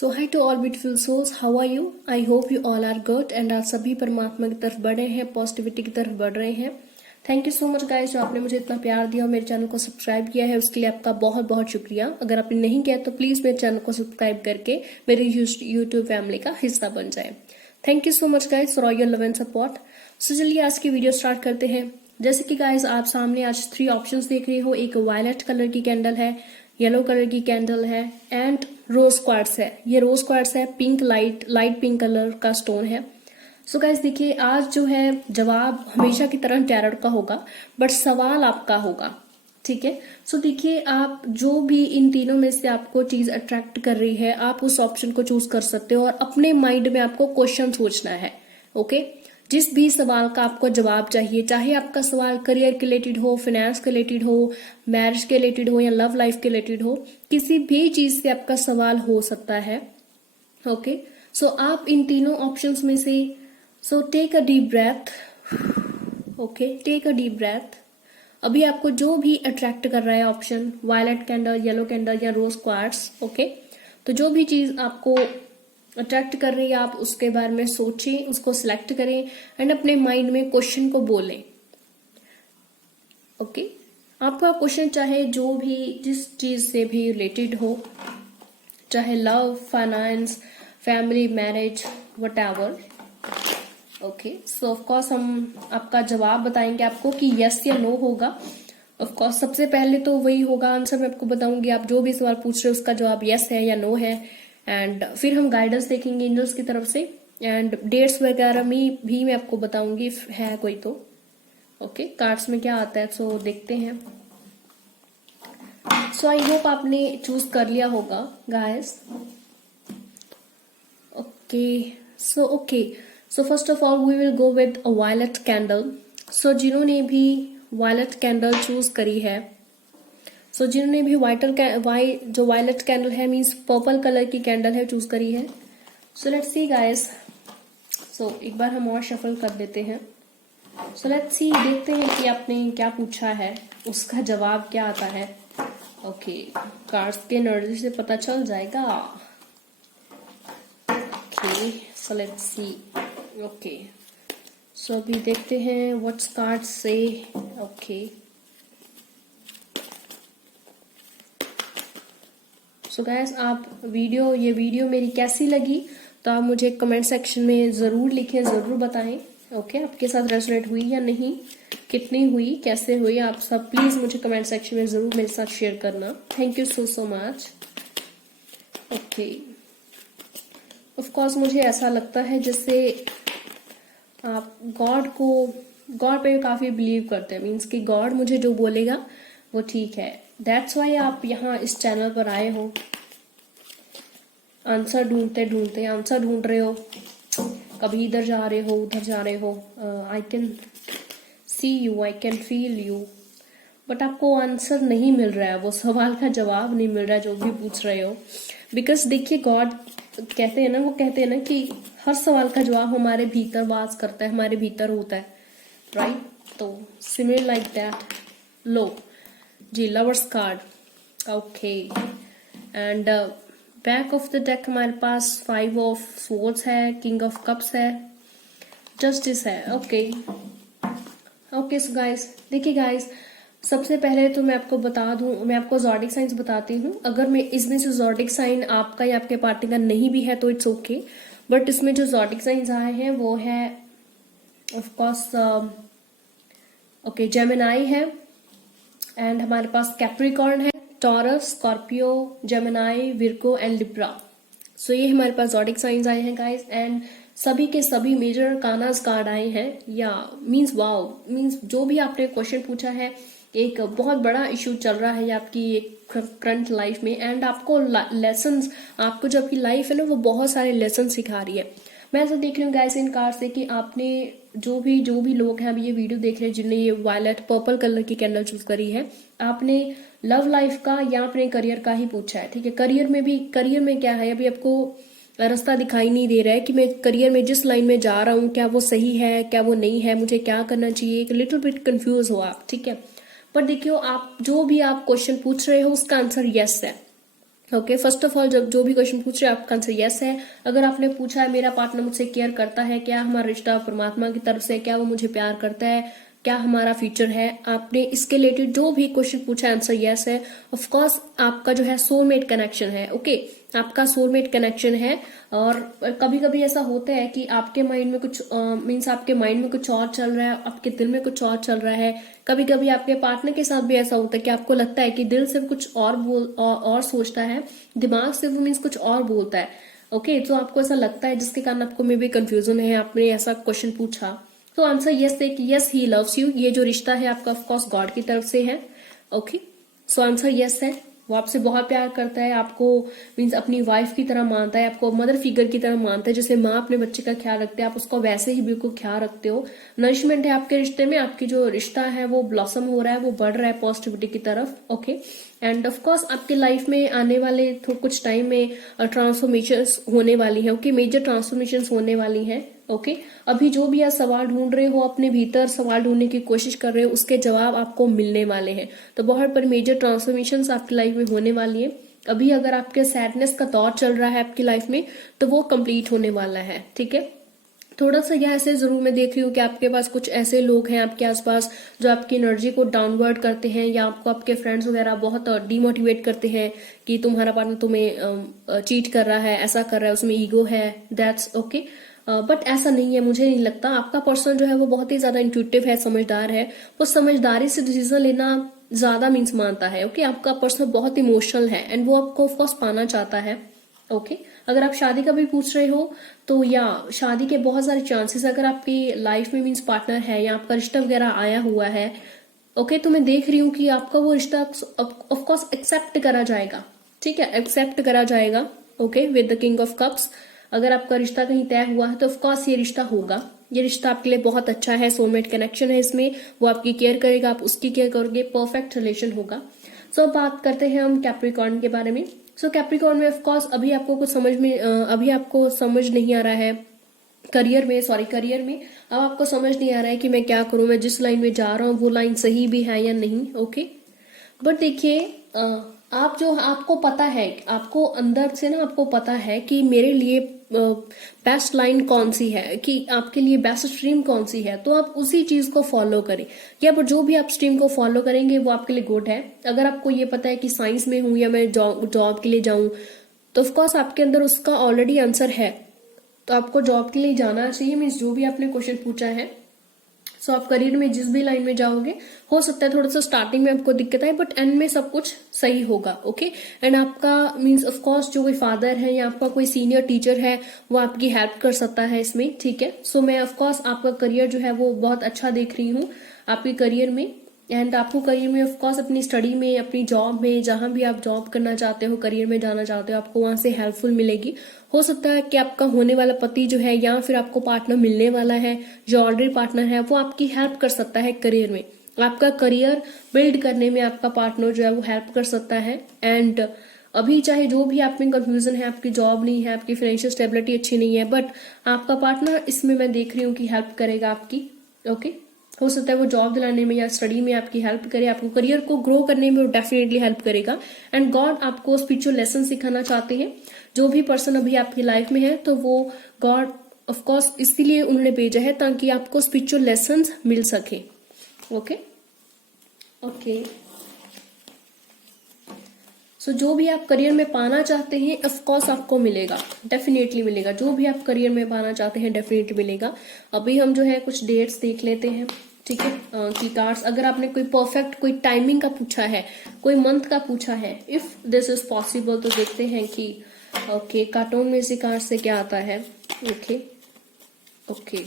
So hi to all beautiful souls, how are you? I hope you all are good and आज सभी परमात्मा की तरफ बढ़ रहे हैं, पॉजिटिविटी की तरफ बढ़ रहे हैं। Thank you so much guys, जो आपने मुझे इतना प्यार दिया और मेरे चैनल को सब्सक्राइब किया है, उसके लिए आपका बहुत बहुत शुक्रिया। अगर आपने नहीं किया तो प्लीज मेरे चैनल को सब्सक्राइब करके मेरे यूट्यूब फैमिली का हिस्सा बन जाए। Thank you so much guys for your love and support. So चलिए आज की वीडियो स्टार्ट करते हैं। जैसे कि गाइस आप सामने आज 3 ऑप्शंस देख रहे हो। एक वायलेट कलर की कैंडल है, येलो कलर की कैंडल है एंड रोज क्वार्ट्स है। ये रोज क्वार्ट्स है, पिंक लाइट पिंक कलर का स्टोन है। सो गाइस देखिए, आज जो है जवाब हमेशा की तरह टैरोट का होगा, बट सवाल आपका होगा, ठीक है। सो देखिए, आप जो भी इन तीनों में से आपको चीज अट्रैक्ट कर रही है, आप उस ऑप्शन को चूज कर सकते हो और अपने माइंड में आपको क्वेश्चन सोचना है। ओके, जिस भी सवाल का आपको जवाब चाहिए, चाहे आपका सवाल करियर के रिलेटेड हो, फाइनेंस के रिलेटेड हो, मैरिज के रिलेटेड हो या लव लाइफ के रिलेटेड हो, किसी भी चीज से आपका सवाल हो सकता है। ओके, सो आप इन तीनों ऑप्शंस में से take a deep breath. Okay, take a deep breath. अभी आपको जो भी अट्रैक्ट कर रहा है option, violet candle, yellow candle या रोज क्वार्ट्स, ओके, तो जो भी चीज आपको अट्रैक्ट कर रही है आप उसके बारे में सोचें, उसको सिलेक्ट करें एंड अपने माइंड में क्वेश्चन को बोलें। ओके, आपका क्वेश्चन चाहे जो भी जिस चीज से भी रिलेटेड हो, चाहे love, finance, family, marriage, whatever. Okay, so of course हम आपका जवाब बताएंगे आपको कि यस या नो होगा। ऑफ कोर्स सबसे पहले तो वही होगा आंसर, मैं आपको बताऊंगी। आप जो भी सवाल पूछ रहे हो उसका जवाब यस है या नो है, एंड फिर हम गाइडेंस देखेंगे एंजल्स की तरफ से, एंड डेट्स वगैरह में भी मैं आपको बताऊंगी इफ है कोई तो। ओके, कार्ड्स में क्या आता है सो देखते हैं। सो आई होप आपने चूज कर लिया होगा guys. Okay, so first of all we will go with a violet candle. So जिन्होंने भी वायलेट कैंडल चूज करी है, जिन्होंने भी जो वायलेट कैंडल है मीन्स पर्पल कलर की कैंडल है चूज करी है। सो लेट्स सी गाइस। एक बार हम और शफल कर देते हैं। सो लेट्स सी, देखते हैं कि आपने क्या पूछा है, उसका जवाब क्या आता है। ओके, कार्ड्स के एनर्जी से पता चल जाएगा। Okay, so let's see. Okay, so अभी देखते हैं व्हाट्स कार्ड्स से। ओके, सो गाइस आप ये वीडियो मेरी कैसी लगी तो आप मुझे कमेंट सेक्शन में जरूर लिखें, जरूर बताएं। ओके, आपके साथ रेजोनेट हुई या नहीं, कितनी हुई, कैसे हुई, आप सब प्लीज मुझे कमेंट सेक्शन में जरूर मेरे साथ शेयर करना। Thank you so much. Okay, of course मुझे ऐसा लगता है जैसे आप गॉड पे काफी बिलीव करते हैं, मीन्स कि गॉड मुझे जो बोलेगा वो ठीक है। दैट्स वाई आप यहाँ इस चैनल पर आए हो, आंसर ढूंढते आंसर ढूंढ रहे हो, कभी इधर जा रहे हो, उधर जा रहे हो। I can see you, I can feel you, but आपको आंसर नहीं मिल रहा है, वो सवाल का जवाब नहीं मिल रहा है जो भी पूछ रहे हो। बिकॉज देखिए, गॉड कहते हैं ना, वो कहते हैं ना कि हर सवाल का जवाब हमारे भीतर वास करता है, हमारे भीतर होता है, राइट? तो सिमिलर लाइक दैट। लो जी, lovers card. Okay, and back of the deck हमारे पास 5 ऑफ स्वॉर्ड्स है, किंग ऑफ कप्स है, जस्टिस है। ओके सो गाइस, देखिए गाइस, सबसे पहले तो मैं आपको बता दूं, मैं आपको ज़ोडिक साइंस बताती हूँ। अगर मैं इसमें से ज़ोडिक साइन आपका या आपके पार्टनर का नहीं भी है तो इट्स ओके, बट इसमें जो ज़ोडिक साइंस आए हैं वो है ऑफ कोर्स ओके जेमिनाई है, एंड हमारे पास कैप्रिकॉर्न है, Taurus, Scorpio, Gemini, Virgo and Libra. So ये हमारे पास ज़ोडिक साइंस आए हैं गाइस, एंड सभी के सभी मेजर कानास कार्ड आए हैं। या मीन्स वाओ, मीन्स जो भी आपने क्वेश्चन पूछा है, एक बहुत बड़ा इशू चल रहा है आपकी करंट लाइफ में, एंड आपको लेसन्स, आपको जो आपकी लाइफ है ना वो बहुत सारे लेसन सिखा रही है। मैं ऐसा देख रही हूँ गाइस इन कार्ड से कि आपने जो भी लोग हैं अभी ये वीडियो देख रहे हैं जिनने ये वायलेट पर्पल कलर की कैंडल चूज करी है, आपने लव लाइफ का या अपने करियर का ही पूछा है, ठीक है। करियर में क्या है, अभी आपको रास्ता दिखाई नहीं दे रहा है कि मैं करियर में जिस लाइन में जा रहा हूँ क्या वो सही है, क्या वो नहीं है, मुझे क्या करना चाहिए, एक लिटिल बिट कंफ्यूज हो आप, ठीक है। पर देखियो, आप जो भी आप क्वेश्चन पूछ रहे हो उसका आंसर यस है। ओके, फर्स्ट ऑफ ऑल जब जो भी क्वेश्चन पूछ रहे हैं आपका आंसर यस है। अगर आपने पूछा है मेरा पार्टनर मुझसे केयर करता है, क्या हमारा रिश्ता परमात्मा की तरफ से, क्या वो मुझे प्यार करता है, क्या हमारा फ्यूचर है, आपने इसके रिलेटेड जो भी क्वेश्चन पूछा है आंसर यस है। ऑफ कोर्स आपका जो है सोलमेट कनेक्शन है। ओके, आपका सोलमेट कनेक्शन है। और कभी कभी ऐसा होता है कि आपके माइंड में कुछ मीन्स आपके माइंड में कुछ और चल रहा है, आपके दिल में कुछ और चल रहा है। कभी कभी आपके पार्टनर के साथ भी ऐसा होता है कि आपको लगता है कि दिल से कुछ और और सोचता है, दिमाग से वो मीन्स कुछ और बोलता है। ओके, तो आपको ऐसा लगता है जिसके कारण आपको मे बी कंफ्यूजन है, आपने ऐसा क्वेश्चन पूछा। तो आंसर यस है कि यस ही लव्स यू। ये जो रिश्ता है आपका ऑफ कोर्स गॉड की तरफ से है। ओके, सो आंसर यस है। वो आपसे बहुत प्यार करता है, आपको मीन्स अपनी वाइफ की तरह मानता है, आपको मदर फिगर की तरह मानता है। जैसे माँ अपने बच्चे का ख्याल रखते हैं, आप उसको वैसे ही बिल्कुल ख्याल रखते हो। नरिशमेंट है आपके रिश्ते में, आपकी जो रिश्ता है वो ब्लॉसम हो रहा है, वो बढ़ रहा है पॉजिटिविटी की तरफ। ओके, एंड ऑफ कोर्स आपके लाइफ में आने वाले कुछ टाइम में ट्रांसफॉर्मेशन होने वाली है। ओके, मेजर ट्रांसफॉर्मेशन होने वाली है। ओके, अभी जो भी आप सवाल ढूंढ रहे हो, अपने भीतर सवाल ढूंढने की कोशिश कर रहे हो, उसके जवाब आपको मिलने वाले हैं। तो बहुत बड़ी मेजर ट्रांसफॉर्मेशन आपकी लाइफ में होने वाली है। अभी अगर आपके सैडनेस का दौर चल रहा है आपकी लाइफ में, तो वो कंप्लीट होने वाला है। ठीक है, थोड़ा सा यह ऐसे जरूर मैं देख रही हूँ कि आपके पास कुछ ऐसे लोग हैं आपके आसपास जो आपकी एनर्जी को डाउनवर्ड करते हैं, या आपको आपके फ्रेंड्स वगैरह बहुत डिमोटिवेट करते हैं कि तुम्हारा पार्टनर तुम्हें चीट कर रहा है, ऐसा कर रहा है, उसमें ईगो है। दैट्स ओके, बट ऐसा नहीं है, मुझे नहीं लगता। आपका पर्सन जो है वो बहुत ही ज्यादा इंट्यूटिव है, समझदार है, वो समझदारी से डिसीजन लेना ज्यादा मीन्स मानता है। ओके, आपका पर्सन बहुत इमोशनल है एंड वो आपको ऑफकोर्स पाना चाहता है। ओके, अगर आप शादी का भी पूछ रहे हो तो या शादी के बहुत सारे चांसेस अगर आपकी लाइफ में मीन्स पार्टनर है या आपका रिश्ता वगैरह आया हुआ है। ओके, तो मैं देख रही हूँ कि आपका वो रिश्ता ऑफकोर्स एक्सेप्ट करा जाएगा। ठीक है, एक्सेप्ट करा जाएगा। Okay, with the king of cups अगर आपका रिश्ता कहीं तय हुआ है तो ऑफकोर्स ये रिश्ता होगा। ये रिश्ता आपके लिए बहुत अच्छा है, सोलमेट कनेक्शन है इसमें, वो आपकी केयर करेगा, आप उसकी केयर करोगे, परफेक्ट रिलेशन होगा। सो बात करते हैं हम कैप्रिकॉर्न के बारे में। सो कैप्रिकॉर्न में ऑफकोर्स अभी आपको कुछ समझ में अभी आपको समझ नहीं आ रहा है करियर में अब आपको समझ नहीं आ रहा है कि मैं क्या करूं, मैं जिस लाइन में जा रहा हूं वो लाइन सही भी है या नहीं। ओके, बट देखिए आप जो आपको पता है, आपको अंदर से ना आपको पता है कि मेरे लिए बेस्ट लाइन कौन सी है, कि आपके लिए बेस्ट स्ट्रीम कौन सी है, तो आप उसी चीज को फॉलो करें। या पर जो भी आप स्ट्रीम को फॉलो करेंगे वो आपके लिए गुड है। अगर आपको ये पता है कि साइंस में हूं या मैं जॉब के लिए जाऊं, तो ऑफकोर्स आपके अंदर उसका ऑलरेडी आंसर है, तो आपको जॉब के लिए जाना चाहिए। मीन्स जो भी आपने क्वेश्चन पूछा है, सो आप करियर में जिस भी लाइन में जाओगे, हो सकता है थोड़ा सा स्टार्टिंग में आपको दिक्कत आए, बट एंड में सब कुछ सही होगा। ओके, एंड आपका मीन्स ऑफ कोर्स जो कोई फादर है या आपका कोई सीनियर टीचर है वो आपकी हेल्प कर सकता है इसमें। ठीक है, सो मैं ऑफ कोर्स आपका करियर जो है वो बहुत अच्छा देख रही हूँ आपके करियर में। एंड आपको करियर में ऑफ कोर्स अपनी स्टडी में, अपनी जॉब में, जहां भी आप जॉब करना चाहते हो, करियर में जाना चाहते हो, आपको वहां से हेल्पफुल मिलेगी। हो सकता है कि आपका होने वाला पति जो है या फिर आपको पार्टनर मिलने वाला है जो ऑलरेडी पार्टनर है, वो आपकी हेल्प कर सकता है करियर में। आपका करियर बिल्ड करने में आपका पार्टनर जो है वो हेल्प कर सकता है। एंड अभी चाहे जो भी आप में कंफ्यूजन है, आपकी जॉब नहीं है, आपकी फाइनेंशियल स्टेबिलिटी अच्छी नहीं है, बट आपका पार्टनर इसमें मैं देख रही हूँ कि हेल्प करेगा आपकी। ओके, हो सकता है वो जॉब दिलाने में या स्टडी में आपकी हेल्प करे, आपको करियर को ग्रो करने में वो डेफिनेटली हेल्प करेगा। एंड गॉड आपको स्पिरिचुअल लेसन सिखाना चाहते हैं। जो भी पर्सन अभी आपकी लाइफ में है, तो वो गॉड ऑफ कोर्स इसीलिए उन्होंने भेजा है ताकि आपको स्पिरिचुअल लेसन मिल सके। ओके ओके, सो जो भी आप करियर में पाना चाहते हैं ऑफ कोर्स आपको मिलेगा, डेफिनेटली मिलेगा। जो भी आप करियर में पाना चाहते हैं डेफिनेटली मिलेगा। अभी हम जो है कुछ डेट्स देख लेते हैं। ठीक है, की कार्ड्स अगर आपने कोई परफेक्ट कोई टाइमिंग का पूछा है, कोई मंथ का पूछा है, इफ दिस इज पॉसिबल, तो देखते हैं कि ओके कार्टून में से कार्ड से क्या आता है। Okay okay,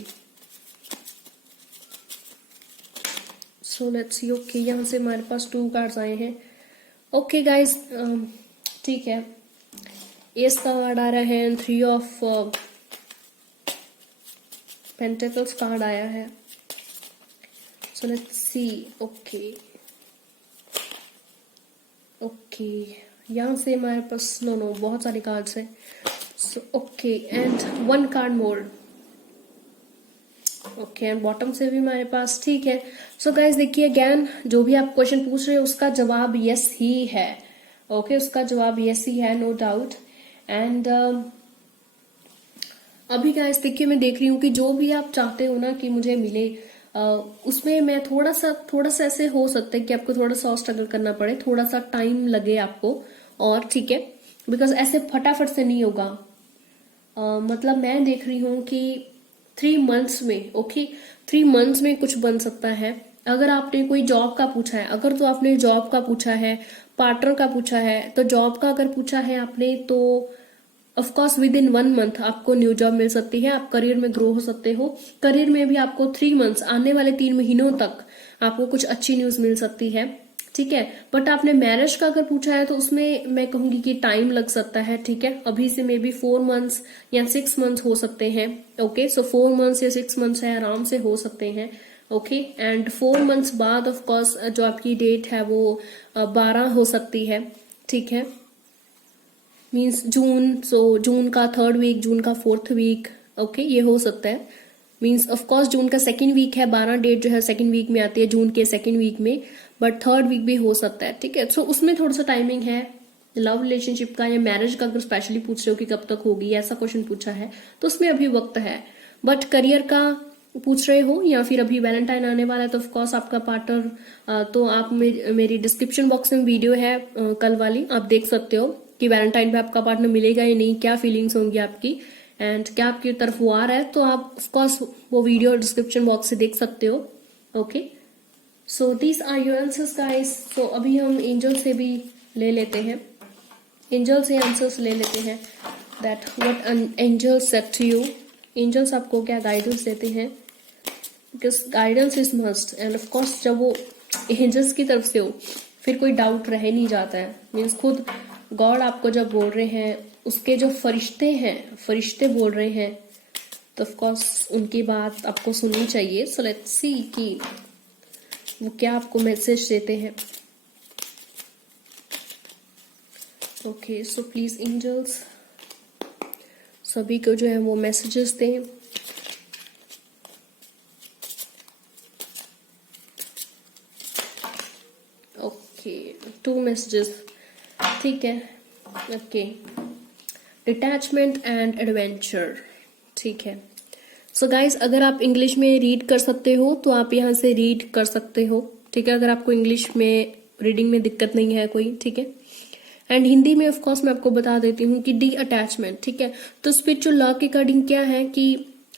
so let's see. Okay, यहाँ से हमारे पास 2 कार्ड्स आए हैं। ओके गाइज, ठीक है, एस का कार्ड आ रहा है एंड 3 ऑफ पेंटिकल्स कार्ड आया है। सो लेट्स सी। ओके ओके, यहाँ से हमारे पास नो बहुत सारे कार्ड्स हैं। So okay, and 1 card more. Okay, and bottom से भी हमारे पास। ठीक है, सो गाइज देखिए अगेन जो भी आप क्वेश्चन पूछ रहे हो उसका जवाब यस ही है। ओके, उसका जवाब यस ही है, नो डाउट। एंड अभी गाइस देखिए, मैं देख रही हूँ कि जो भी आप चाहते हो ना कि मुझे मिले, उसमें मैं थोड़ा सा ऐसे हो सकता है कि आपको थोड़ा सा स्ट्रगल करना पड़े, थोड़ा सा टाइम लगे आपको, और ठीक है, बिकॉज ऐसे फटाफट से नहीं होगा। मतलब मैं देख रही हूँ कि 3 मंथ्स में, ओके, 3 मंथ्स में कुछ बन सकता है। अगर आपने कोई जॉब का पूछा है, अगर तो आपने जॉब का पूछा है, पार्टनर का पूछा है, तो जॉब का अगर पूछा है आपने, तो of course with in 1 month आपको न्यू जॉब मिल सकती है, आप करियर में ग्रो हो सकते हो। करियर में भी आपको 3 मंथ्स, आने वाले 3 महीनों तक आपको कुछ अच्छी न्यूज मिल सकती है, ठीक है। बट आपने मैरिज का अगर पूछा है तो उसमें मैं कहूंगी कि टाइम लग सकता है, ठीक है। अभी से मे बी 4 मंथ्स या 6 मंथ्स हो सकते हैं, ओके। सो 4 मंथ्स या 6 मंथ्स है, आराम से हो सकते हैं, ओके। एंड 4 मंथ्स बाद ऑफ कोर्स जो आपकी डेट है वो 12 हो सकती है, ठीक है। मीन्स जून, सो जून का 3rd वीक, जून का 4th वीक, ओके, ये हो सकता है। मीन्स ऑफ कोर्स जून का 2nd वीक है, 12 डेट जो है 2nd वीक में आती है, जून के 2nd वीक में, बट 3rd वीक भी हो सकता है, ठीक है। सो उसमें थोड़ा सा टाइमिंग है। लव रिलेशनशिप का या मैरिज का अगर स्पेशली पूछ रहे हो कि कब तक होगी, ऐसा क्वेश्चन पूछा है, तो उसमें अभी वक्त है। बट करियर का पूछ रहे हो या फिर अभी वैलेंटाइन आने वाला है, तो ऑफकोर्स आपका पार्टनर, तो आप मेरी डिस्क्रिप्शन बॉक्स में वीडियो है कल वाली, आप देख सकते हो कि वैलेंटाइन पे आपका पार्टनर मिलेगा या नहीं, क्या फीलिंग्स होंगी आपकी, एंड क्या आपकी तरफ वो आ रहा है, तो आप ऑफकोर्स वो वीडियो डिस्क्रिप्शन बॉक्स से देख सकते हो, okay. So these are your answers guys. So अभी हम एंजल से भी ले लेते हैं, एंजल से आंसर्स ले लेते हैं, that what an angel said to you. Angels आपको क्या गाइडेंस देते हैं, because guidance is must, and of course जब वो एंजल्स की तरफ से हो फिर कोई डाउट रह नहीं जाता है। मीन्स खुद गॉड आपको जब बोल रहे हैं, उसके जो फरिश्ते हैं, फरिश्ते बोल रहे हैं, तो ऑफ कोर्स उनकी बात आपको सुननी चाहिए। सो लेट्स सी कि वो क्या आपको मैसेज देते हैं। ओके, सो प्लीज एंजल्स सभी को जो है वो मैसेजेस दें। ओके, 2 मैसेजेस, ठीक है, ओके। डिटैचमेंट एंड एडवेंचर, ठीक है। सो गाइज, अगर आप इंग्लिश में रीड कर सकते हो तो आप यहाँ से रीड कर सकते हो, ठीक है, अगर आपको इंग्लिश में रीडिंग में दिक्कत नहीं है कोई, ठीक है। एंड हिंदी में ऑफकोर्स मैं आपको बता देती हूँ कि डी अटैचमेंट, ठीक है। तो स्पिरिचुअल लॉ के अकॉर्डिंग क्या है कि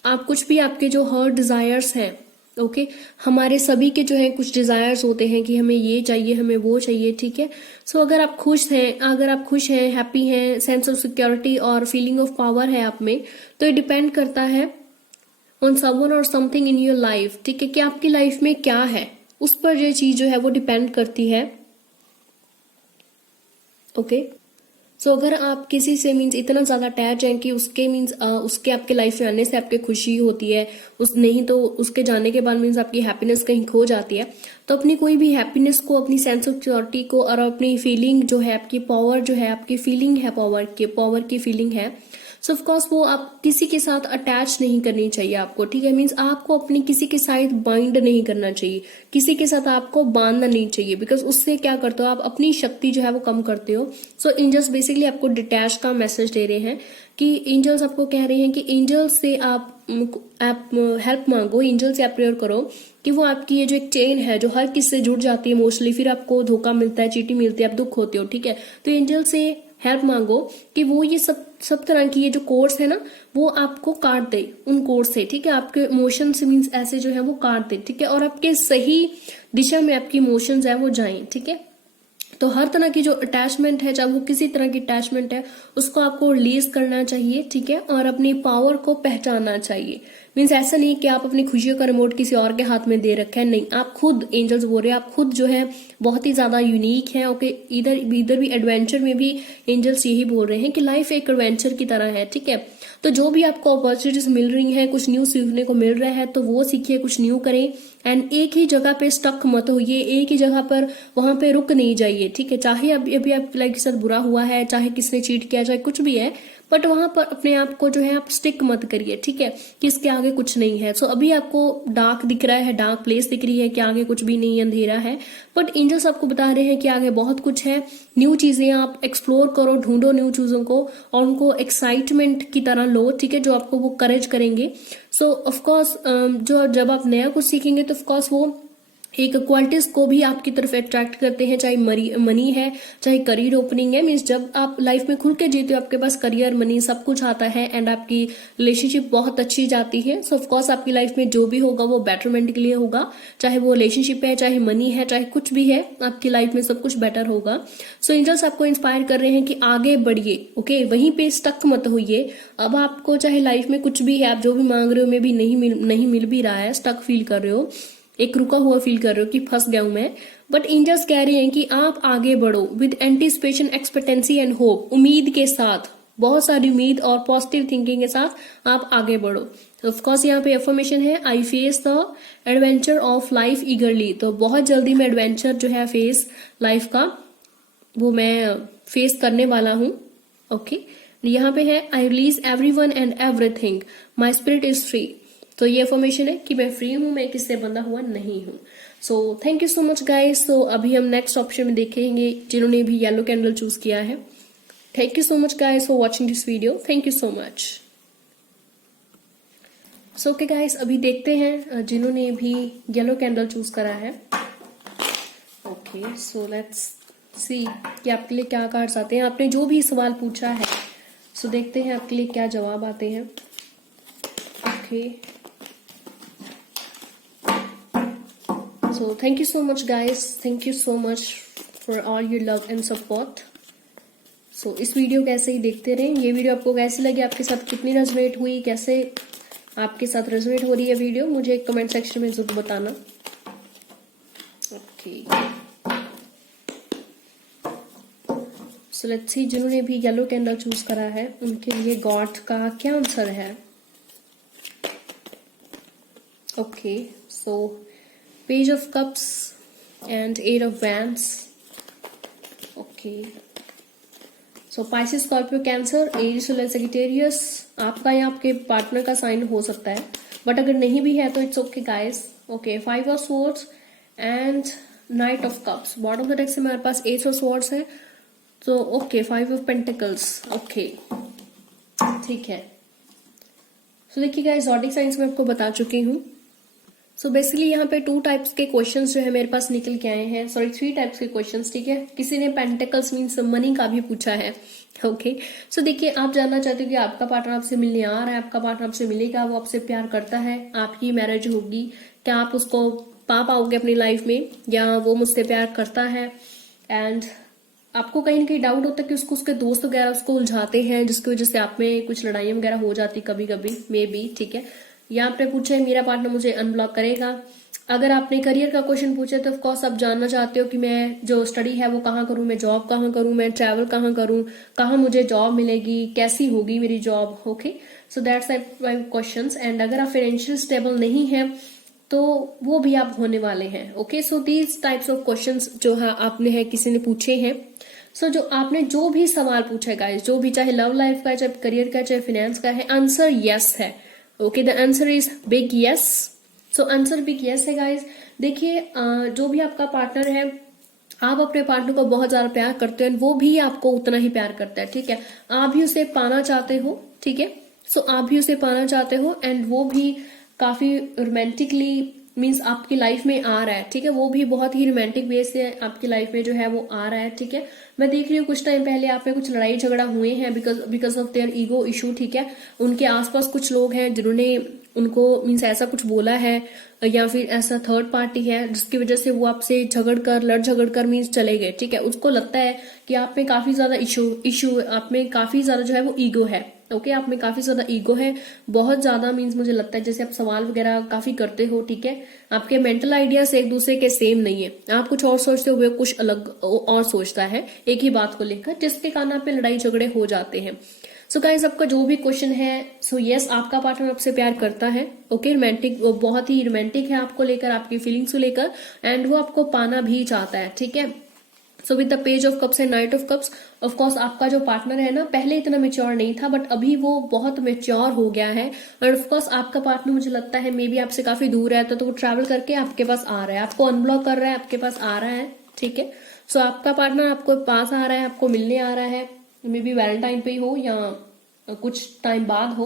आप कुछ भी आपके जो हर डिजायर्स हैं, ओके, हमारे सभी के जो है कुछ डिजायर्स होते हैं कि हमें ये चाहिए, हमें वो चाहिए, ठीक है। सो अगर आप खुश हैं, हैप्पी हैं, सेंस ऑफ सिक्योरिटी और फीलिंग ऑफ पावर है आप में, तो ये डिपेंड करता है ऑन समवन और समथिंग इन योर लाइफ, ठीक है, कि आपकी लाइफ में क्या है, उस पर ये चीज जो है वो डिपेंड करती है, ओके। सो अगर आप किसी से मीन्स इतना ज्यादा अटैच हैं कि उसके मीन्स उसके आपके लाइफ में आने से आपके खुशी होती है, उस नहीं तो उसके जाने के बाद मीन्स आपकी हैप्पीनेस कहीं खो जाती है, तो अपनी कोई भी हैप्पीनेस को, अपनी सेंस ऑफ सिक्योरिटी को और अपनी फीलिंग जो है, आपकी पावर जो है, आपकी फीलिंग है, पावर की फीलिंग है, सो ऑफकोर्स वो आप किसी के साथ अटैच नहीं करनी चाहिए आपको, ठीक है। मीन्स आपको अपनी किसी के साथ बाइंड नहीं करना चाहिए, किसी के साथ आपको बांधना नहीं चाहिए, बिकॉज उससे क्या करते हो आप, अपनी शक्ति जो है वो कम करते हो। सो एंजल्स बेसिकली आपको डिटैच का मैसेज दे रहे हैं कि एंजल्स आपको कह रहे हैं कि एंजल्स से आप हेल्प मांगो, एंजल से आप प्रेयर करो कि वो आपकी ये जो एक चेन है जो हर किसी से जुड़ जाती है इमोशनली, फिर आपको धोखा मिलता है, चीटी मिलती है, आप दुख होते हो, ठीक है। तो एंजल से हेल्प मांगो कि वो ये सब तरह की ये जो कोर्स है ना, वो आपको काट दे उन कोर्स से, ठीक है। आपके इमोशंस मीन्स ऐसे जो है वो काट दे, ठीक है, और आपके सही दिशा में आपकी इमोशंस है वो जाएं, ठीक है। तो हर तरह की जो अटैचमेंट है, चाहे वो किसी तरह की अटैचमेंट है, उसको आपको रिलीज करना चाहिए, ठीक है, और अपनी पावर को पहचानना चाहिए। मीन्स ऐसा नहीं कि आप अपनी खुशियों का रिमोट किसी और के हाथ में दे रखा है, नहीं, आप खुद, एंजल्स बोल रहे हैं, आप खुद जो है बहुत ही ज्यादा यूनिक है, ओके। इधर भी एडवेंचर में भी एंजल्स यही बोल रहे हैं कि लाइफ एक एडवेंचर की तरह है, ठीक है। तो जो भी आपको अपॉर्चुनिटीज मिल रही हैं, कुछ न्यू सीखने को मिल रहा है, तो वो सीखिए, कुछ न्यू करें, एंड एक ही जगह पे स्टक मत होइए, एक ही जगह पर वहां पे रुक नहीं जाइए, ठीक है। चाहे अभी आपकी लाइफ के साथ बुरा हुआ है, चाहे किसने चीट किया, चाहे कुछ भी है, बट वहां पर अपने आप को जो है आप स्टिक मत करिए, ठीक है, कि इसके आगे कुछ नहीं है। सो अभी आपको डार्क दिख रहा है, डार्क प्लेस दिख रही है कि आगे कुछ भी नहीं, अंधेरा है, बट एंजल्स आपको बता रहे हैं कि आगे बहुत कुछ है। न्यू चीजें आप एक्सप्लोर करो, ढूंढो न्यू चीजों को और उनको एक्साइटमेंट की तरह लो, ठीक है, जो आपको वो करेज करेंगे। सो ऑफकोर्स जो जब आप नया कुछ सीखेंगे तो ऑफकोर्स वो एक क्वालिटीज को भी आपकी तरफ अट्रैक्ट करते हैं, चाहे मनी है, चाहे करियर ओपनिंग है। मीन्स जब आप लाइफ में खुल के जीते हो, आपके पास करियर, मनी सब कुछ आता है एंड आपकी रिलेशनशिप बहुत अच्छी जाती है। सो ऑफकोर्स आपकी लाइफ में जो भी होगा वो बेटरमेंट के लिए होगा, चाहे वो रिलेशनशिप है, चाहे मनी है, चाहे कुछ भी है, आपकी लाइफ में सब कुछ बेटर होगा। सो एंजल्स आपको इंस्पायर कर रहे हैं कि आगे बढ़िए, ओके, वहीं पे स्टक मत होइए। अब आपको चाहे लाइफ में कुछ भी है, आप जो भी मांग रहे हो में भी नहीं मिल भी रहा है, स्टक फील कर रहे हो, एक रुका हुआ फील कर रहे हो कि फंस गया हूं मैं, बट एंजल्स कह रहे हैं कि आप आगे बढ़ो with anticipation, expectancy and hope. उम्मीद के साथ, बहुत सारी उम्मीद और पॉजिटिव थिंकिंग के साथ आप आगे बढ़ो। ऑफ कोर्स यहाँ पे अफर्मेशन है, I face the adventure of life ईगरली। तो बहुत जल्दी मैं एडवेंचर जो है फेस लाइफ का वो मैं फेस करने वाला हूँ, ओके। यहाँ पे है I release everyone and everything, my spirit is free. तो ये इन्फॉर्मेशन है कि मैं फ्री हूं, मैं किससे बंधा हुआ नहीं हूं। So thank you so much guys. So अभी हम नेक्स्ट ऑप्शन में देखेंगे जिन्होंने भी येलो कैंडल चूज किया है। Thank you so much guys for watching this video, thank you so much. So okay guys, अभी देखते हैं जिन्होंने भी येलो कैंडल चूज करा है। ओके, सो लेट्स सी कि आपके लिए क्या कार्ड्स आते हैं। आपने जो भी सवाल पूछा है, सो देखते हैं आपके लिए क्या जवाब आते हैं। Okay, so thank you so much guys, thank you so much for all your love and support। so इस वीडियो को ऐसे ही देखते रहें। ये वीडियो आपको कैसी लगी, आपके साथ कितनी रेजोनेट हुई, कैसे आपके साथ रेजोनेट हो रही है वीडियो, मुझे कमेंट सेक्शन में जरूर बताना। ओके, सो लेट्स सी जिन्होंने भी येलो कैंडल चूज करा है उनके लिए गॉड का क्या आंसर है। Okay, so Page of Cups and Eight of Wands. Okay. So Pisces, Scorpio, Cancer, Aries, Solar, Sagittarius। आपका या आपके पार्टनर का साइन हो सकता है, बट अगर नहीं भी है तो it's okay guys. Okay, 5 of Swords and Knight of Cups। Bottom of the deck से हमारे पास Ace of Swords है, तो ओके, 5 of Pentacles। ओके, ठीक है। तो देखिए गाइस, ज़ोडिक साइंस में आपको बता चुकी हूँ। सो बेसिकली यहाँ पे 2 टाइप्स के क्वेश्चंस जो है मेरे पास निकल के आए हैं, सॉरी 3 टाइप्स के क्वेश्चंस, ठीक है। किसी ने पेंटिकल्स मीन्स मनी का भी पूछा है, ओके। सो देखिए, आप जानना चाहते हो कि आपका पार्टनर आपसे मिलने आ रहा है, आपका पार्टनर आपसे मिलेगा, वो आपसे प्यार करता है, आपकी मैरिज होगी, क्या आप उसको पा पाओगे अपनी लाइफ में, या वो मुझसे प्यार करता है। एंड आपको कहीं ना कहीं डाउट होता है कि उसके दोस्त वगैरह उसको उलझाते हैं, जिसकी वजह से आप में कुछ लड़ाइयाँ वगैरह हो जाती कभी कभी, मे बी, ठीक है। या आपने पूछा है मेरा पार्टनर मुझे अनब्लॉक करेगा। अगर आपने करियर का क्वेश्चन पूछा तो ऑफकोर्स आप जानना चाहते हो कि मैं जो स्टडी है वो कहाँ करूँ, मैं जॉब कहाँ करूँ, मैं ट्रैवल कहाँ करूँ, कहाँ मुझे जॉब मिलेगी, कैसी होगी मेरी job, okay. So that's my questions. And अगर आप फाइनेंशियल स्टेबल नहीं है तो वो भी आप होने वाले हैं, okay. So these types of questions जो है आपने है किसी ने पूछे हैं। सो जो आपने जो भी सवाल पूछा है गाइस, जो भी, चाहे लव लाइफ का, चाहे करियर का, चाहे फाइनेंस का है, आंसर यस है, okay. The answer is big yes. So answer big yes है गाइस। देखिए, जो भी आपका पार्टनर है, आप अपने पार्टनर को बहुत ज्यादा प्यार करते हो, वो भी आपको उतना ही प्यार करता है, ठीक है। आप भी उसे पाना चाहते हो, ठीक है। सो आप भी उसे पाना चाहते हो एंड वो भी काफी रोमांटिकली मीन्स आपकी लाइफ में आ रहा है, ठीक है। वो भी बहुत ही रोमांटिक वे से आपकी लाइफ में जो है वो आ रहा है, ठीक है। मैं देख रही हूँ कुछ टाइम पहले आप में कुछ लड़ाई झगड़ा हुए हैं because of their ego issue, ठीक है। उनके आसपास कुछ लोग हैं जिन्होंने उनको मीन्स ऐसा कुछ बोला है, या फिर ऐसा थर्ड पार्टी है जिसकी वजह से वो आपसे लड़ झगड़ कर मीन्स चले गए, ठीक है। उसको लगता है कि आप में काफी ज्यादा इशू आप में काफी ज्यादा जो है वो ईगो है, ओके। आप में काफी ज्यादा ईगो है, बहुत ज्यादा मीन्स मुझे लगता है जैसे आप सवाल वगैरह काफी करते हो, ठीक है। आपके मेंटल आइडियाज एक दूसरे के सेम नहीं है, आप कुछ और सोचते हो, वो कुछ अलग और सोचता है एक ही बात को लेकर, जिसके कारण आप पे लड़ाई झगड़े हो जाते हैं। सो गाइस, आपका जो भी क्वेश्चन है, सो यस, आपका पार्टनर आपसे प्यार करता है, ओके। रोमांटिक, वो बहुत ही रोमांटिक है आपको लेकर, आपकी फीलिंग्स को लेकर, एंड वो आपको पाना भी चाहता है, ठीक है। So with the page of cups and night of cups, of course आपका जो पार्टनर है ना पहले इतना मेच्योर नहीं था, बट अभी वो बहुत मेच्योर हो गया है। और ऑफ कोर्स आपका पार्टनर मुझे लगता है मे बी आपसे काफी दूर है, तो वो ट्रैवल करके आपके पास आ रहा है, आपको अनब्लॉक कर रहा है, आपके पास आ रहा है, ठीक है। सो आपका पार्टनर आपको पास आ रहा है, आपको मिलने आ रहा है, मे बी वैलेंटाइन पे ही हो या कुछ टाइम बाद हो,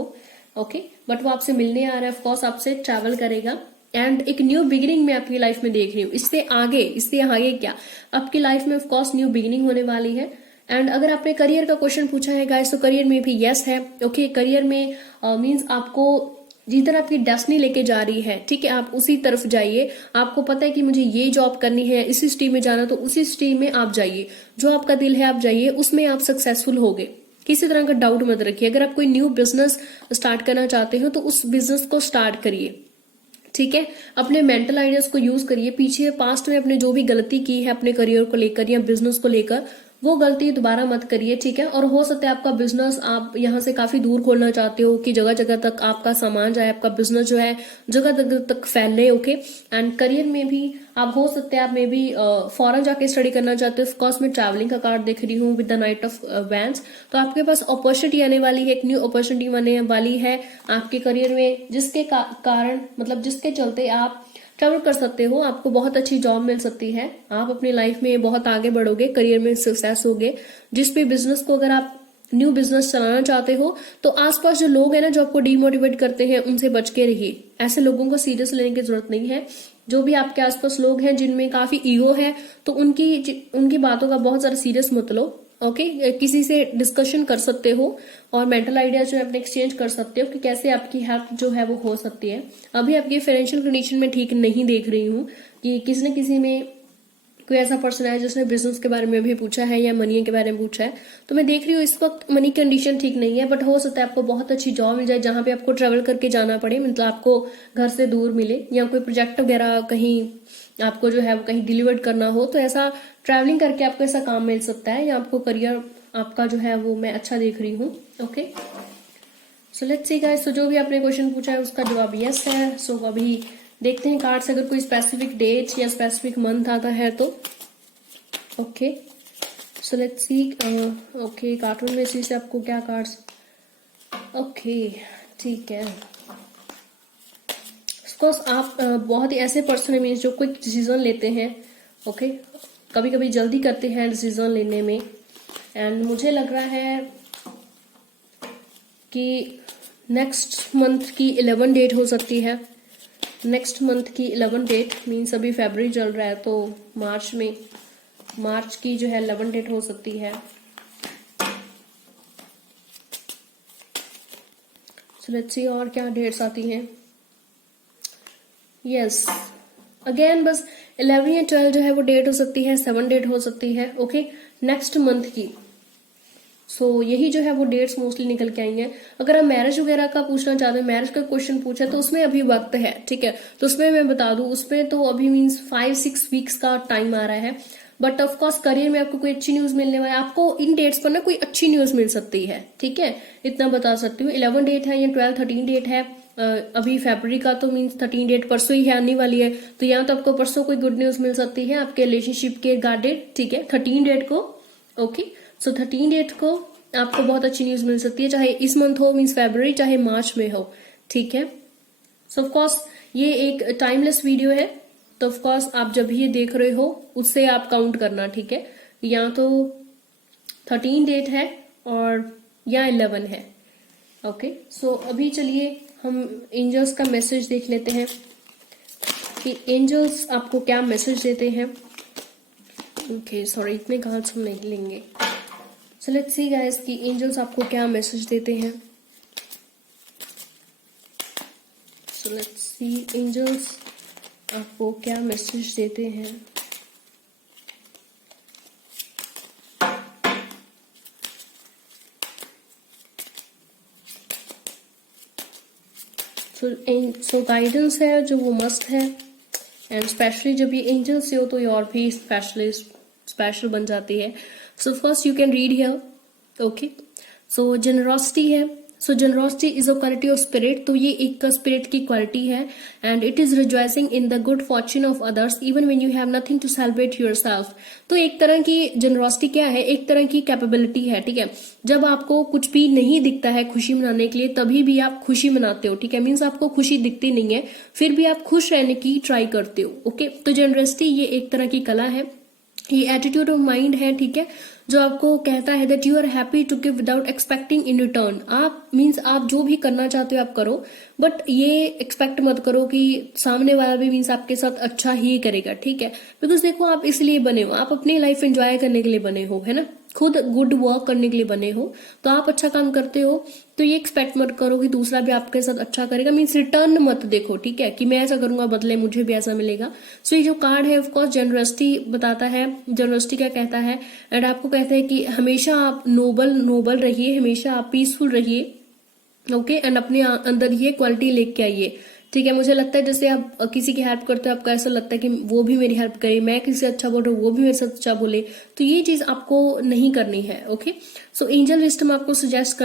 ओके, बट वो आपसे मिलने आ रहा है, ऑफकोर्स आपसे ट्रैवल करेगा। एंड एक न्यू बिगिनिंग मैं आपकी लाइफ में देख रही हूँ। इससे आगे क्या, आपकी लाइफ में ऑफकोर्स न्यू बिगिनिंग होने वाली है। एंड अगर आपने करियर का क्वेश्चन पूछा है गाइस, तो करियर में भी यस है, ओके। करियर में मींस आपको जिधर आपकी डेस्टिनी लेके जा रही है, ठीक है, आप उसी तरफ जाइए। आपको पता है कि मुझे ये जॉब करनी है, इसी स्ट्रीम में जाना, तो उसी स्ट्रीम में आप जाइए, जो आपका दिल है आप जाइए, उसमें आप सक्सेसफुल होगे। किसी तरह का डाउट मत रखिए। अगर आप कोई न्यू बिजनेस स्टार्ट करना चाहते हो तो उस बिजनेस को स्टार्ट करिए, ठीक है। अपने मेंटल आइडियाज को यूज करिए, पीछे पास्ट में अपने जो भी गलती की है अपने करियर को लेकर या बिजनेस को लेकर, वो गलती दोबारा मत करिए, ठीक है। और हो सकता है आपका बिजनेस आप यहाँ से काफी दूर खोलना चाहते हो कि जगह जगह तक आपका सामान जाए, आपका बिजनेस जो है जगह जगह तक फैले, ओके। एंड करियर में भी आप हो सकते हैं आप में भी फॉरेन जाके स्टडी करना चाहते हो। ऑफकोर्स मैं ट्रैवलिंग का कार्ड देख रही हूँ with the night of wands, तो आपके पास अपॉर्चुनिटी आने वाली है, एक न्यू अपॉर्चुनिटी आने वाली है आपके करियर में, जिसके कारण मतलब जिसके चलते आप ट्रैवल कर सकते हो, आपको बहुत अच्छी जॉब मिल सकती है, आप अपनी लाइफ में बहुत आगे बढ़ोगे, करियर में सक्सेस होगे। जिस भी बिजनेस को अगर आप न्यू बिजनेस चलाना चाहते हो तो आसपास जो लोग हैं ना जो आपको डिमोटिवेट करते हैं उनसे बच के रहिए। ऐसे लोगों को सीरियस लेने की जरूरत नहीं है। जो भी आपके आसपास लोग हैं जिनमें काफी ईगो है तो उनकी बातों का बहुत ज्यादा सीरियस मत लो, ओके। किसी से डिस्कशन कर सकते हो और मेंटल आइडिया जो है अपने एक्सचेंज कर सकते हो कि कैसे आपकी हेल्प जो है वो हो सकती है। अभी आपकी फाइनेंशियल कंडीशन में ठीक नहीं देख रही हूँ कि किसी न किसी में कोई ऐसा पर्सन है जिसने बिजनेस के बारे में भी पूछा है या मनी के बारे में पूछा है, तो मैं देख रही हूँ इस वक्त मनी कंडीशन ठीक नहीं है, बट हो सकता है आपको बहुत अच्छी जॉब मिल जाए जहां पे आपको ट्रेवल करके जाना पड़े, मतलब आपको घर से दूर मिले, या कोई प्रोजेक्ट वगैरह कहीं आपको जो है वो कहीं डिलीवर्ड करना हो, तो ऐसा ट्रैवलिंग करके आपको ऐसा काम मिल सकता है, या आपको करियर आपका जो है वो मैं अच्छा देख रही हूँ, okay. So let's see guys, तो जो भी आपने क्वेश्चन पूछा है उसका जवाब यस है। सो अभी देखते हैं कार्ड से अगर कोई स्पेसिफिक डेट या स्पेसिफिक मंथ आता है तो, okay. So let's see, okay, cartoon में से आपको क्या कार्ड्स, ओके, ठीक है। ऑफकोर्स आप बहुत ही ऐसे पर्सन है मीन्स जो क्विक डिसीजन लेते हैं, ओके, कभी कभी जल्दी करते हैं डिसीजन लेने में। एंड मुझे लग रहा है कि नेक्स्ट मंथ की 11 डेट हो सकती है। नेक्स्ट मंथ की 11 डेट मीन्स अभी फरवरी चल रहा है तो मार्च की जो है 11 डेट हो सकती है। सो लेट्स सी और क्या डेट्स आती हैं। यस, अगेन बस 11 या 12 जो है वो डेट हो सकती है, 7 डेट हो सकती है, ओके, नेक्स्ट मंथ की। सो यही जो है वो डेट्स मोस्टली निकल के आई हैं। अगर आप मैरिज वगैरह का पूछना चाहते हैं, मैरिज का क्वेश्चन पूछा तो उसमें अभी वक्त है, ठीक है। तो उसमें मैं बता दूं, उसमें तो अभी मीन्स 5-6 वीक्स का टाइम आ रहा है। बट ऑफकोर्स करियर में आपको कोई अच्छी न्यूज मिलने वाली है, आपको इन डेट्स पर ना कोई अच्छी न्यूज मिल सकती है, ठीक है, इतना बता सकती हूँ। 11 डेट है या 12-13 डेट है, अभी फरवरी का तो मीन्स 13 डेट परसों ही आने वाली है, तो यहाँ तो आपको परसों कोई गुड न्यूज मिल सकती है आपके रिलेशनशिप के रिगार्डेड, ठीक है, 13 डेट को, ओके। सो 13 डेट को आपको बहुत अच्छी न्यूज मिल सकती है, चाहे इस मंथ हो मीन्स फरवरी, चाहे मार्च में हो, ठीक है। सो ऑफकोर्स ये एक टाइमलेस वीडियो है, तो ऑफकोर्स आप जब ये देख रहे हो उससे आप काउंट करना, ठीक है। या तो 13 डेट है और या 11 है, ओके। सो अभी चलिए हम एंजल्स का मैसेज देख लेते हैं कि एंजल्स आपको क्या मैसेज देते हैं। ओके, सॉरी, इतने कार्ड्स हम नहीं लेंगे। सो लेट्स सी गाइस कि एंजल्स आपको क्या मैसेज देते हैं। सो लेट्स सी एंजल्स आपको क्या मैसेज देते हैं। सो गाइडेंस है जो वो मस्त है, एंड स्पेशली जब ये एंजल से हो तो ये और भी स्पेशल बन जाती है। So first you can read here, okay. So generosity है, so generosity is a quality of spirit, तो ये एक स्पिरिट की क्वालिटी है। And it is rejoicing in the good fortune of others even when you have nothing to celebrate yourself. तो एक तरह की जनरोसिटी क्या है, एक तरह की कैपेबिलिटी है, ठीक है। जब आपको कुछ भी नहीं दिखता है खुशी मनाने के लिए, तभी भी आप खुशी मनाते हो, ठीक है। मीन्स आपको खुशी दिखती नहीं है, फिर भी आप खुश रहने की ट्राई करते हो, ओके। तो जनरोसिटी ये एक तरह की कला है, ये एटीट्यूड ऑफ माइंड है, ठीक है, जो आपको कहता है that you are happy to give without expecting in return. आप मीन्स आप जो भी करना चाहते हो आप करो, बट ये एक्सपेक्ट मत करो कि सामने वाला भी मीन्स आपके साथ अच्छा ही करेगा, ठीक है। बिकॉज देखो आप इसलिए बने हो, आप अपनी लाइफ एंजॉय करने के लिए बने हो, है ना, खुद गुड वर्क करने के लिए बने हो, तो आप अच्छा काम करते हो, तो ये एक्सपेक्ट मत करो कि दूसरा भी आपके साथ अच्छा करेगा। मीन्स रिटर्न मत देखो, ठीक है, कि मैं ऐसा करूंगा बदले मुझे भी ऐसा मिलेगा। सो ये जो कार्ड है ऑफकोर्स जनरसिटी बताता है। जनरसिटी क्या कहता है, एंड आपको कहता है कि हमेशा आप नोबल रहिए, हमेशा आप पीसफुल रहिए, ओके। एंड अपने अंदर ये क्वालिटी लेके आइए, ठीक है। मुझे लगता है जैसे आप किसी की हेल्प करते हो, आपको ऐसा लगता है कि वो भी मेरी हेल्प करे, मैं किसी से अच्छा बोल रहा हूँ वो भी मेरे साथ अच्छा बोले, तो ये चीज आपको नहीं करनी है, ओके। सो एंजल विजडम आपको सजेस्ट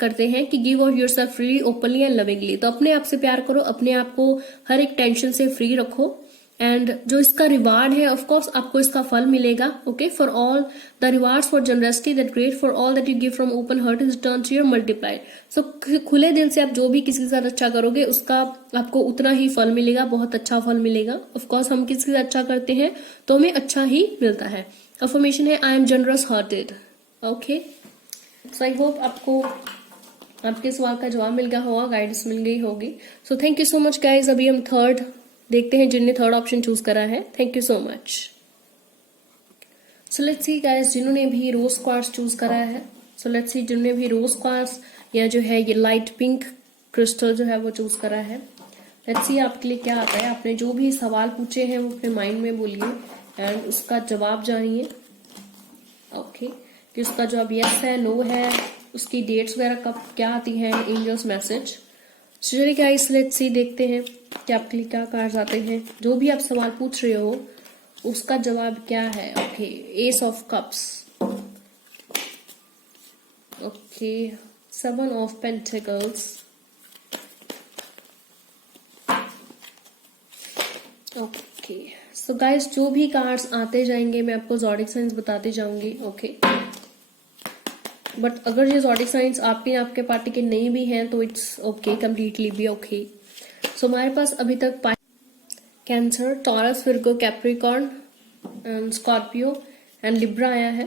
करते हैं कि give out yourself freely, openly and lovingly. तो अपने आप से प्यार करो, अपने आप को हर एक टेंशन से फ्री रखो, एंड जो इसका रिवार्ड है ऑफकोर्स आपको इसका फल मिलेगा, okay. For all the rewards for generosity that great for all that you give from open heart is return to your multiplied. So खुले दिल से आप जो भी किसी के साथ अच्छा करोगे उसका आपको उतना ही फल मिलेगा, बहुत अच्छा फल मिलेगा। ऑफकोर्स हम किसी से अच्छा करते हैं तो हमें अच्छा ही मिलता है। अफर्मेशन है I am generous hearted, okay. So I hope आपको आपके सवाल का जवाब मिल गया होगा, गाइडेंस मिल गई होगी। सो thank you so much guys. अभी हम थर्ड देखते हैं जिनने थर्ड ऑप्शन चूज करा है। Thank you so much. So let's see guys जिन्होंने भी रोज क्वार्ट्स चूज करा है। सो लेट्स सी जिन्होंने भी रोज क्वार्ट्स या जो है ये लाइट पिंक क्रिस्टल जो है वो चूज करा है। लेट्स सी आपके लिए क्या आता है। आपने जो भी सवाल पूछे हैं वो अपने माइंड में बोलिए एंड उसका जवाब जानिए, ओके। कि उसका जवाब यस है, नो है, उसकी डेट्स वगैरह कब क्या आती है, एंजल्स मैसेज। चलिए गाइस लेट्स सी देखते हैं कि आपके लिए क्या कार्ड्स आते हैं। जो भी आप सवाल पूछ रहे हो उसका जवाब क्या है, okay. S of cups, okay. 7 of pentacles, okay. So guys जो भी कार्ड्स आते जाएंगे मैं आपको ज़ोडिक साइंस बताते जाऊंगी, ओके। बट अगर ये ज़ोडिक साइंस आपके पार्टी के नहीं भी हैं तो इट्स ओके, कम्प्लीटली भी ओके। सो हमारे पास अभी तक cancer, taurus, Virgo, Capricorn and Scorpio and Libra आया है।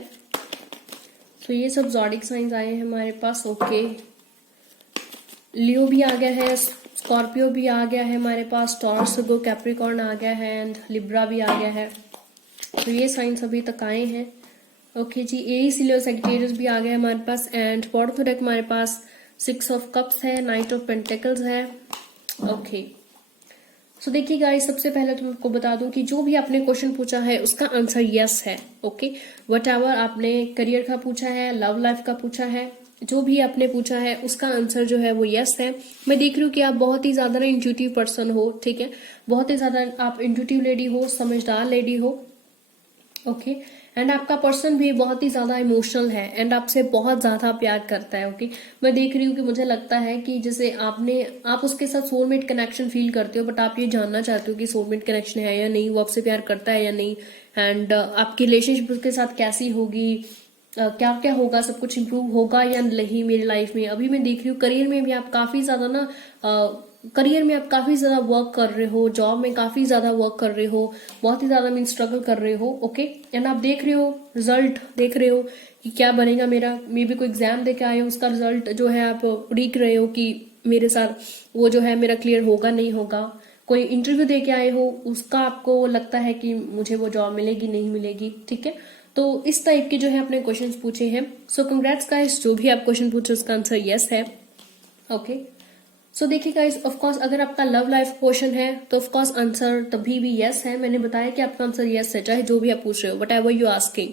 तो ये सब ज़ोडिक साइंस आए हैं हमारे पास, ओके। लियो भी आ गया है, स्कॉर्पियो भी आ गया है हमारे पास, टॉरस, विर्गो, कैप्रिकॉर्न आ गया है एंड लिब्रा भी आ गया है। तो ये साइंस अभी तक आए हैं, ओके जी। एरीज, लियो, सैजिटेरियस भी आ गया है हमारे पास एंड बॉटम डेक हमारे पास 6 ऑफ कप्स है, नाइट ऑफ पेंटिकल्स है, ओके। सो देखिए गाइस सबसे पहले तो मैं आपको बता दूं कि जो भी आपने क्वेश्चन पूछा है उसका आंसर यस है, ओके। वट एवर आपने करियर का पूछा है, लव लाइफ का पूछा है, जो भी आपने पूछा है उसका आंसर जो है वो यस है। मैं देख रही हूँ कि आप बहुत ही ज्यादा ना इंट्यूटिव पर्सन हो, ठीक है, बहुत ही ज्यादा आप इंट्यूटिव लेडी हो, समझदार लेडी हो, ओके। एंड आपका पर्सन भी बहुत ही ज्यादा इमोशनल है एंड आपसे बहुत ज्यादा प्यार करता है, ओके। मैं देख रही हूँ कि मुझे लगता है कि जैसे आप उसके साथ सोलमेट कनेक्शन फील करते हो, बट आप ये जानना चाहते हो कि सोलमेट कनेक्शन है या नहीं, वो आपसे प्यार करता है या नहीं, एंड आपकी रिलेशनशिप उसके साथ कैसी होगी, क्या क्या होगा, सब कुछ इंप्रूव होगा या नहीं मेरी लाइफ में। अभी मैं देख रही हूँ करियर में भी आप काफी ज्यादा ना करियर में आप काफी ज्यादा वर्क कर रहे हो, जॉब में काफी ज्यादा वर्क कर रहे हो, बहुत ही ज्यादा मीन स्ट्रगल कर रहे हो, ओके। एंड आप देख रहे हो रिजल्ट, देख रहे हो कि क्या बनेगा मेरा। मे बी कोई एग्जाम दे के आए हो, उसका रिजल्ट जो है आप उड़ीक रहे हो कि मेरे साथ वो जो है मेरा क्लियर होगा नहीं होगा। कोई इंटरव्यू दे के आए हो, उसका आपको लगता है कि मुझे वो जॉब मिलेगी नहीं मिलेगी, ठीक है। तो इस टाइप के जो है अपने क्वेश्चंस पूछे हैं। सो कंग्रेट्स गाइस, जो भी आप क्वेश्चन पूछे उसका आंसर यस है, ओके। सो देखिए गाइस ऑफकोर्स अगर आपका लव लाइफ क्वेश्चन है तो ऑफकोर्स आंसर तभी भी यस है। मैंने बताया कि आपका आंसर यस है चाहे जो भी आप पूछ रहे हो, what ever you asking,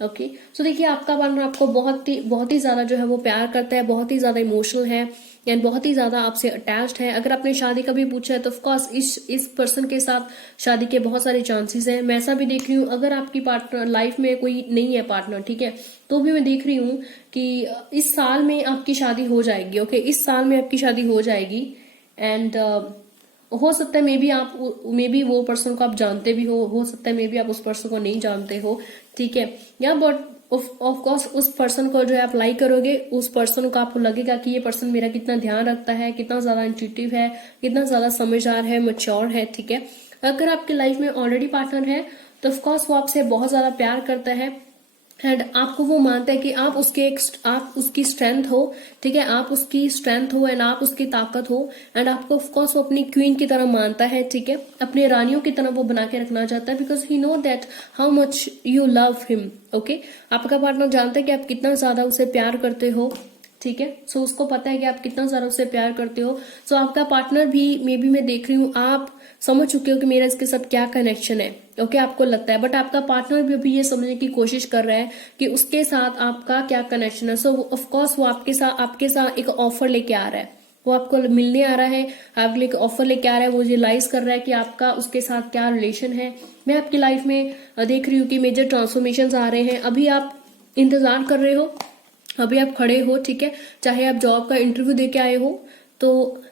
okay so देखिए आपका पार्टनर आपको बहुत ही ज्यादा जो है वो प्यार करता है, बहुत ही ज्यादा इमोशनल है एंड बहुत ही ज्यादा आपसे अटैच्ड है। अगर आपने शादी का भी पूछा है तो ऑफकोर्स इस पर्सन के साथ शादी के बहुत सारे चांसेस हैं। मैं ऐसा भी देख रही हूँ, अगर आपकी पार्टनर लाइफ में कोई नहीं है पार्टनर, ठीक है, तो भी मैं देख रही हूँ कि इस साल में आपकी शादी हो जाएगी। ओके इस साल में आपकी शादी हो जाएगी एंड हो सकता है मे बी वो पर्सन को आप जानते भी हो सकता है मे बी आप उस पर्सन को नहीं जानते हो, ठीक है, या बट ऑफ कोर्स उस पर्सन को जो है आप लाइक करोगे, उस पर्सन को आपको लगेगा कि ये पर्सन मेरा कितना ध्यान रखता है, कितना ज्यादा इंट्यूटिव है, कितना ज्यादा समझदार है, मैच्योर है, ठीक है। अगर आपके लाइफ में ऑलरेडी पार्टनर है तो ऑफकोर्स वो आपसे बहुत ज्यादा प्यार करता है एंड आपको वो मानता है कि आप उसकी स्ट्रेंथ हो, ठीक है, आप उसकी स्ट्रेंथ हो एंड आप उसकी ताकत हो एंड आपको ऑफकोर्स वो अपनी क्वीन की तरह मानता है, ठीक है, अपने रानियों की तरह वो बना के रखना चाहता है because he know that how much you love him. Okay आपका पार्टनर जानता है कि आप कितना ज्यादा उसे प्यार करते हो, ठीक है, सो उसको पता है कि आप कितना ज्यादा उसे प्यार करते हो। सो आपका पार्टनर भी मे बी मैं देख रही हूँ आप समझ चुके हो कि मेरा इसके साथ क्या कनेक्शन है। ओके आपको लगता है बट आपका पार्टनर भी अभी ये समझने की कोशिश कर रहा है कि उसके साथ आपका क्या कनेक्शन है। सो ऑफकोर्स वो आपके साथ एक ऑफर लेके आ रहा है, वो आपको मिलने आ रहा है, आपके लिए ऑफर लेके आ रहा है, वो रियलाइज कर रहा है कि आपका उसके साथ क्या रिलेशन है। मैं आपकी लाइफ में देख रही हूँ कि मेजर ट्रांसफॉर्मेशन आ रहे हैं। अभी आप इंतजार कर रहे हो, अभी आप खड़े हो, ठीक है, चाहे आप जॉब का इंटरव्यू दे के आए हो, तो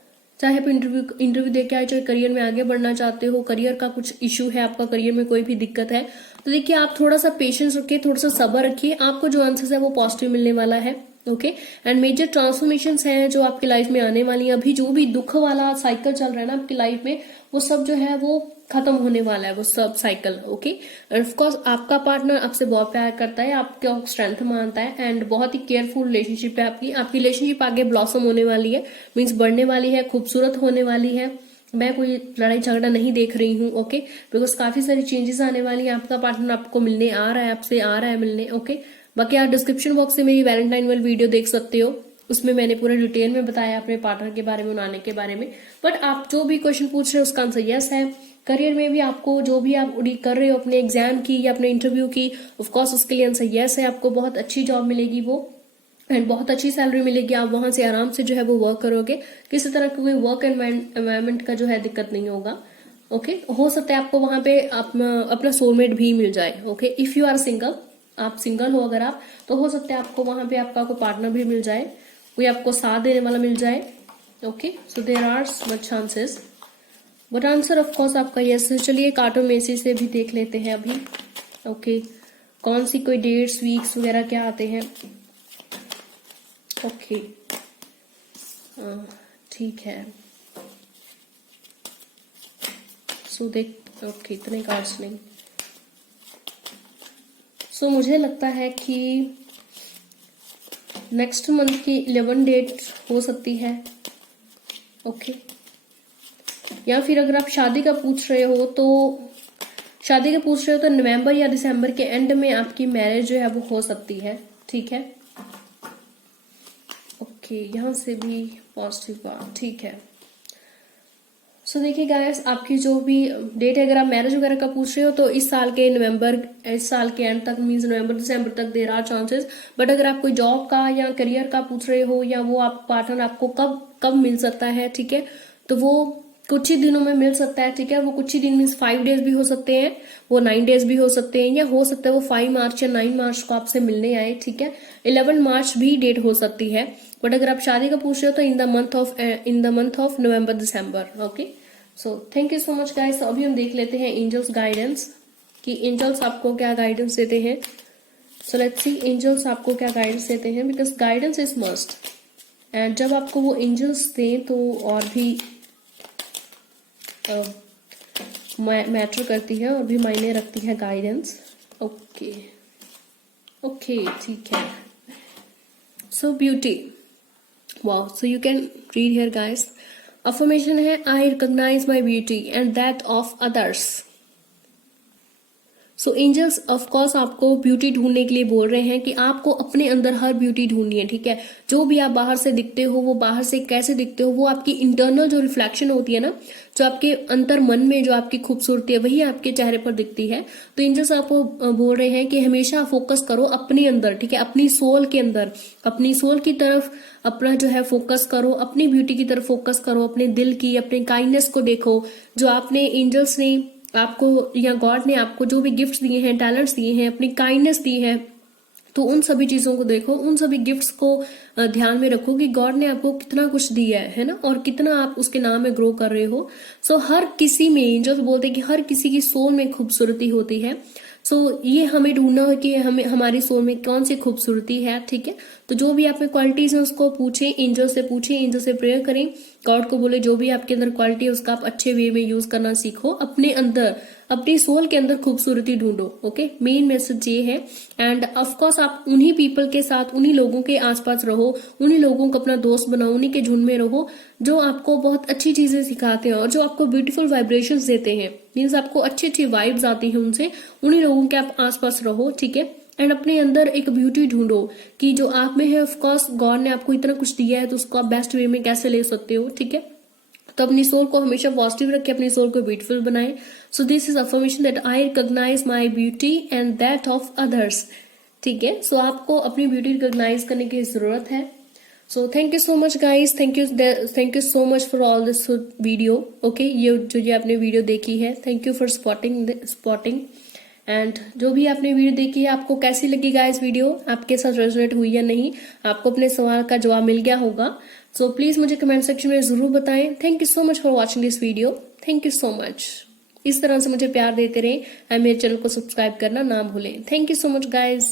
चाहे आप इंटरव्यू दे के आए, चाहे करियर में आगे बढ़ना चाहते हो, करियर का कुछ इशू है, आपका करियर में कोई भी दिक्कत है, तो देखिए आप थोड़ा सा पेशेंस रखिए, थोड़ा सा सब्र रखिए, आपको जो आंसर है वो पॉजिटिव मिलने वाला है। ओके एंड मेजर ट्रांसफॉर्मेशंस हैं जो आपकी लाइफ में आने वाली है। अभी जो भी दुख वाला साइकिल चल रहा है ना आपकी लाइफ में, वो सब जो है वो खत्म होने वाला है, वो सब साइकिल। ओके एंड ऑफकोर्स आपका पार्टनर आपसे बहुत प्यार करता है, आपका स्ट्रेंथ मानता है एंड बहुत ही केयरफुल रिलेशनशिप है आपकी रिलेशनशिप आगे ब्लॉसम होने वाली है, मीन्स बढ़ने वाली है, खूबसूरत होने वाली है। मैं कोई लड़ाई झगड़ा नहीं देख रही हूँ, ओके, बिकॉज काफी सारी चेंजेस आने वाली है। आपका पार्टनर आपको मिलने आ रहा है, आपसे आ रहा है मिलने। ओके बाकी आप डिस्क्रिप्शन बॉक्स से मेरी वैलेंटाइन वाली वीडियो देख सकते हो, उसमें मैंने पूरे डिटेल में बताया अपने पार्टनर के बारे में, उन्नाने के बारे में। बट आप जो भी क्वेश्चन पूछ रहे हो उसका आंसर यस है। करियर में भी आपको जो भी आप उड़ी कर रहे हो अपने एग्जाम की या अपने इंटरव्यू की, ऑफकोर्स उसके लिए आंसर यस है। आपको बहुत अच्छी जॉब मिलेगी वो एंड बहुत अच्छी सैलरी मिलेगी, आप वहां से आराम से जो है वो वर्क करोगे, किसी तरह का कोई वर्क एनवायरमेंट का जो है दिक्कत नहीं होगा। ओके हो सकता है आपको वहां पे अपना सोलमेट भी मिल जाए। Okay if you are single, आप सिंगल हो अगर आप, तो हो सकता है आपको वहां पे आपका कोई पार्टनर भी मिल जाए, कोई आपको साथ देने वाला मिल जाए। Okay so there are much chances but answer of course आपका यस है। चलिए कार्टून मेसी से भी देख लेते हैं अभी। ओके कौन सी कोई डेट्स वीक्स वगैरह क्या आते हैं। ओके ठीक है सो देख ओके इतने कार्ड्स नहीं। सो मुझे लगता है कि नेक्स्ट मंथ की 11 डेट हो सकती है। ओके या फिर अगर आप शादी का पूछ रहे हो तो नवंबर या दिसंबर के एंड में आपकी मैरिज जो है वो हो सकती है, ठीक है। ओके यहाँ से भी पॉजिटिव बात, ठीक है। सो देखिए गाइस आपकी जो भी डेट है, अगर आप मैरिज वगैरह का पूछ रहे हो तो इस साल के एंड तक, मीन्स नवंबर दिसंबर तक देर आर चांसेस। बट अगर आप कोई जॉब का या करियर का पूछ रहे हो या वो आप पार्टनर आपको कब मिल सकता है, ठीक है, तो वो कुछ ही दिनों में मिल सकता है, ठीक है। वो कुछ ही दिन मीन्स 5 डेज भी हो सकते हैं, वो 9 डेज भी हो सकते हैं, या हो सकता है वो 5 मार्च या 9 मार्च को आपसे मिलने आए, ठीक है। 11 मार्च भी डेट हो सकती है। बट अगर आप शादी का पूछ रहे हो तो in the month of November December. Okay so thank you so much guys. अभी हम देख लेते हैं एंजल्स गाइडेंस कि एंजल्स आपको क्या गाइडेंस देते हैं। सो लेट्स सी एंजल्स आपको क्या गाइडेंस देते हैं, because guidance is must and जब आपको वो एंजल्स दें तो और भी मैटर करती है और भी मायने रखती है गाइडेंस। ओके ओके ठीक है। So beauty, wow, so you can read here guys. Affirmation है I recognise my beauty and that of others. So angels of course आपको ब्यूटी ढूंढने के लिए बोल रहे हैं कि आपको अपने अंदर हर ब्यूटी ढूंढनी है, ठीक है। जो भी आप बाहर से दिखते हो, वो बाहर से कैसे दिखते हो, वो आपकी इंटरनल जो रिफ्लेक्शन होती है ना, जो आपके अंतर मन में जो आपकी खूबसूरती है, वही आपके चेहरे पर दिखती है। तो एंजल्स आपको बोल रहे हैं कि हमेशा फोकस करो अपने अंदर, ठीक है, अपनी सोल के अंदर, अपनी सोल की तरफ अपना जो है फोकस करो, अपनी ब्यूटी की तरफ फोकस करो, अपने दिल की, अपने काइंडनेस को देखो। जो आपने एंजल्स ने आपको या गॉड ने आपको जो भी गिफ्ट्स दिए हैं, टैलेंट्स दिए हैं, अपनी काइंडनेस दी है, तो उन सभी चीजों को देखो, उन सभी गिफ्ट्स को ध्यान में रखो कि गॉड ने आपको कितना कुछ दिया है ना, और कितना आप उसके नाम में ग्रो कर रहे हो। सो हर किसी में, जो बोलते हैं कि हर किसी की सोल में खूबसूरती होती है। सो ये हमें ढूंढना है कि हमें हमारी सोल में कौन सी खूबसूरती है, ठीक है। तो जो भी आप में क्वालिटीज है उसको पूछें, एंजल से पूछें, एंजल से प्रेयर करें, गॉड को बोले जो भी आपके अंदर क्वालिटी है उसका आप अच्छे वे में यूज करना सीखो, अपने अंदर, अपनी सोल के अंदर खूबसूरती ढूंढो। ओके, मेन मैसेज ये है। एंड ऑफ कोर्स आप उन्हीं पीपल के साथ, उन्हीं लोगों के आसपास रहो, उन्हीं लोगों को अपना दोस्त बनाओ, उन्हीं के झुंड में रहो जो आपको बहुत अच्छी चीजें सिखाते हैं और जो आपको ब्यूटीफुल वाइब्रेशंस देते हैं, मीन्स आपको अच्छी अच्छी वाइब्स आती हैं उनसे। उन्हीं लोगों के आप आसपास रहो, ठीक है। एंड अपने अंदर एक ब्यूटी ढूंढो कि जो आप में है, ऑफ कोर्स गॉड ने आपको इतना कुछ दिया है तो उसको आप बेस्ट वे में कैसे ले सकते हो, ठीक है। तो अपनी सोल को हमेशा पॉजिटिव रखें, अपनी सोल को ब्यूटीफुल बनाएं। So this is affirmation that I recognise my beauty and that of others, ठीक है। सो आपको अपनी ब्यूटी रिकॉग्नाइज करने की जरूरत है। सो thank you so much guys, thank you so much for all this video. Okay, ये आपने वीडियो देखी है, thank you for spotting. And जो भी आपने वीडियो देखी है, आपको कैसी लगी गाइस वीडियो, आपके साथ रेजोनेट हुई या नहीं, आपको अपने सवाल का जवाब मिल गया होगा। सो प्लीज मुझे कमेंट सेक्शन में जरूर बताएं। Thank you so much for watching this video, thank you so much. इस तरह से मुझे प्यार देते रहें, मेरे चैनल को सब्सक्राइब करना ना भूलें। Thank you so much guys.